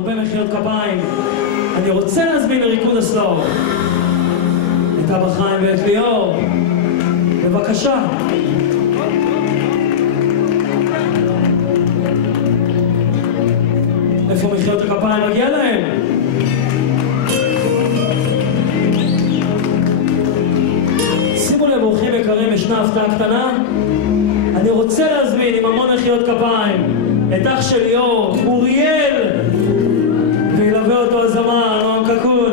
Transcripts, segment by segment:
הרבה מחיאות כפיים. אני רוצה להזמין לריקוד הסלואו את אבא חיים ואת ליאור. בבקשה. איפה מחיאות הכפיים? מגיע להם. שימו לב, אורחים יקרים, ישנה הפתעה קטנה. אני רוצה להזמין עם המון מחיאות כפיים את אח של ליאור, אוריאל, וילווה אותו הזמר, נועם קקון.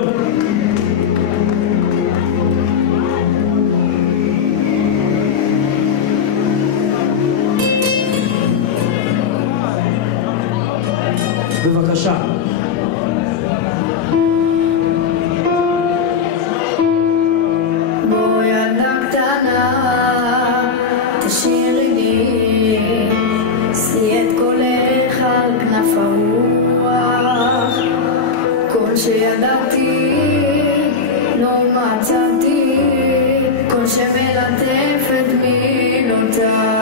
בבקשה. בוא ילדה קטנה, תשאירי לי, שאי את קולך על כנף הרוח. כל שידעתי לא מצאתי, כל שמלטף את מילותיי.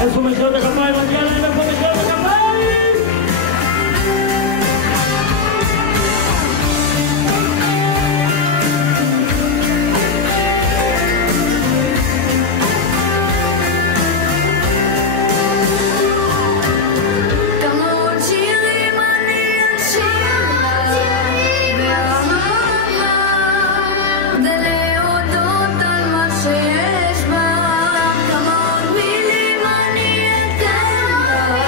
איפה מחיאות הכפיים? מגיע להם איפה מחיאות הכפיים? שיש בה כמה עוד מילים אני אתן לה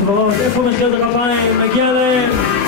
חברות, איפה מחיאות הכפיים? מגיע להם.